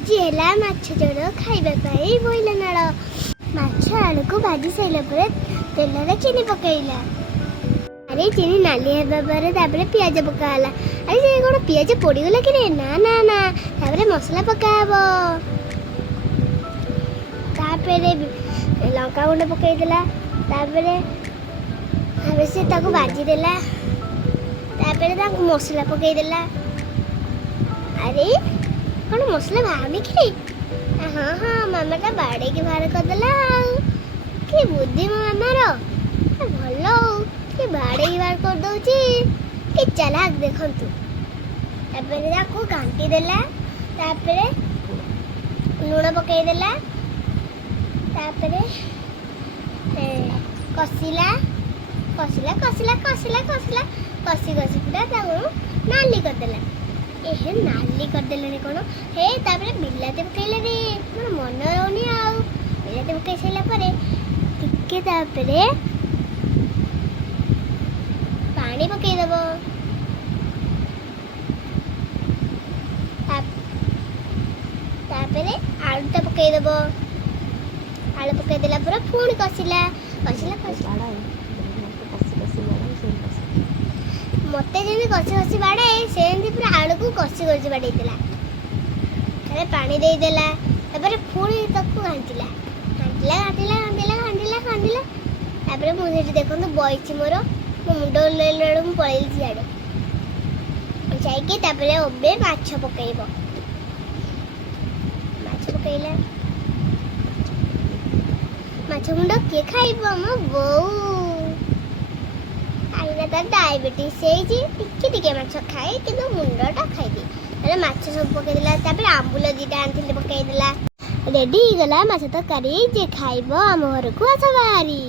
ଆଜି ହେଲା ମାଛ ଝୋଳ ଖାଇବା ପାଇଁ ବୋଇଲା ନାଳ। ମାଛ ଆଳୁକୁ ଭାଜି ସାରିଲା ପରେ ତେଲରେ ଚିନି ପକେଇଲା। ଆରେ ଚିନି ନାଲି ହେବା ପରେ ତାପରେ ପିଆଜ ପକା ହେଲା। ଆରେ ସେ କ'ଣ ପିଆଜ ପୋଡ଼ିଗଲା କି ରେ? ନା ନା ନା, ତାପରେ ମସଲା ପକା ହବ। ତାପରେ ଲଙ୍କା ଗୁଣ୍ଡ ପକେଇଦେଲା। ତାପରେ ସେ ତାକୁ ଭାଜିଦେଲା। ତାପରେ ତାକୁ ମସଲା ପକେଇଦେଲା। ଆରେ କ'ଣ ମସଲା ବାହାରୁନି କି? ହଁ ହଁ, ମାମାଟା ବାଡ଼େଇକି ବାହାର କରିଦେଲା ଆଉ। କି ବୁଦ୍ଧି ମୋ ମାମାର, ଭଲ ଆଉ। କି ବାଡ଼େଇକି ବାହାର କରିଦେଉଛି, କି ଚାଲାକ ଦେଖନ୍ତୁ। ତାପରେ ତାକୁ ଘାଣ୍ଟି ଦେଲା। ତାପରେ ଲୁଣ ପକେଇଦେଲା। ତାପରେ କଷିଲା କଷିଲା କଷିଲା କଷିଲା କଷିଲା କଷି କଷି ପୁରା ତାକୁ ନାଲି କରିଦେଲା। ନାଲି କରିଦେଲାନି କ'ଣ? ତାପରେ ବିଲାତି ପକେଇଲାନି। ମୋର ମନେ ରହୁନି ଆଉ। ବିଲାତି ପକେଇ ସାରିଲା ପରେ ଟିକେ ତାପରେ ପାଣି ପକେଇଦବ। ତାପରେ ଆଳୁଟା ପକେଇଦବ। ଆଳୁ ପକେଇଦେଲା ପରେ ପୁଣି କଷିଲା କଷିଲା କଷିଲା। ମତେ ଯେମିତି କଷି କଷି ବାଡ଼ାଏ ସେମିତି ପୁରା ଆଳୁକୁ କଷି କଷି ବାଡ଼େଇଥିଲା। ତାପରେ ପାଣି ଦେଇଦେଲା। ତାପରେ ପୁଣି ତାକୁ ଘାଣ୍ଟିଲା ଘାଣ୍ଟିଲା ଘାଣ୍ଟିଲା ଘାଣ୍ଟିଲା ଘାଣ୍ଟିଲା ଘାଣ୍ଟିଲା। ତାପରେ ମୁଁ ସେଠି ଦେଖନ୍ତୁ ବଇଛି, ମୋ ମୁଣ୍ଡ ଓହ୍ଲେଇଲା ବେଳକୁ ମୁଁ ପଳେଇଲି ସିଆଡ଼େ ଯାଇକି। ତାପରେ ଏବେ ମାଛ ପକେଇବ। ମାଛ ପକେଇଲା। ମାଛ ମୁଣ୍ଡ କିଏ ଖାଇବ? ମୋ ବୋଉ। ଆଇନା ତାର ଡାଇବେଟିସ୍ ହେଇଛି, ଟିକେ ଟିକେ ମାଛ ଖାଏ କିନ୍ତୁ ମୁଣ୍ଡଟା ଖାଇଦିଏ। ତାପରେ ମାଛ ସବୁ ପକେଇଦେଲା। ତାପରେ ଆମ୍ବୁଲ ଦିଟା ଆଣିଥିଲି ପକେଇଦେଲା। ରେଡି ହେଇଗଲା ମାଛ ତରକାରୀ। ଯିଏ ଖାଇବ ଆମ ଘରକୁ ଆସ ବାହାରି।